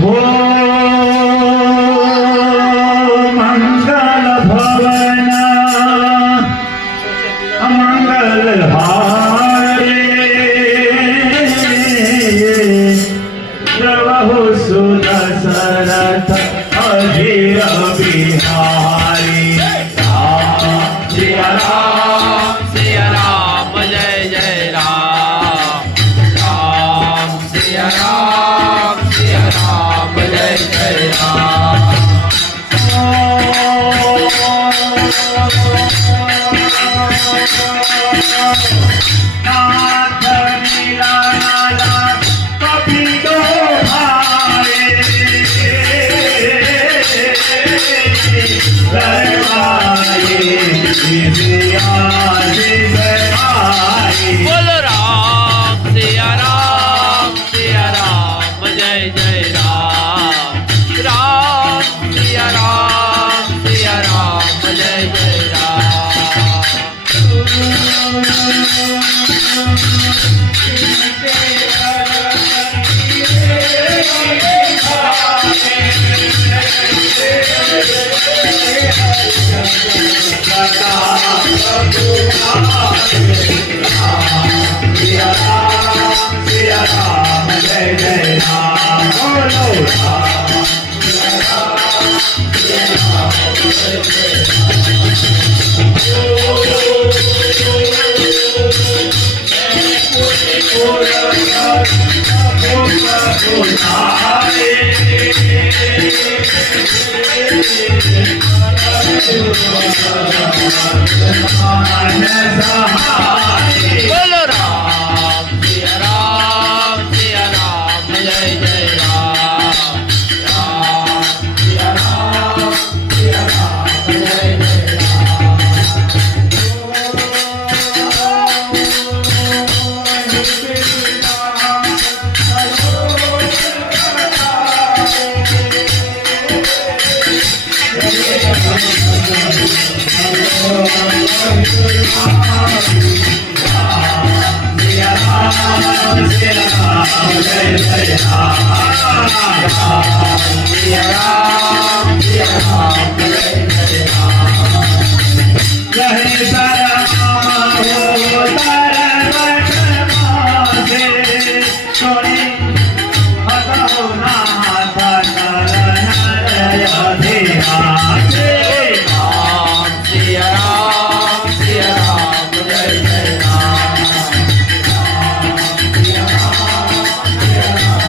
हो मंगल भवन मंगल हारे प्रभु सुदशरथ अधीर बिहारी सिया राम जय जय राम राम सिया राम जय जय राम नाथ लीला कभी दो भाई बोल राम सिया राम जय जय राम राम सिया राम जय जय जय जय राम बोलो राम बोल राम सिया राम जय जय राम राम सिया राम जय जय Yeah.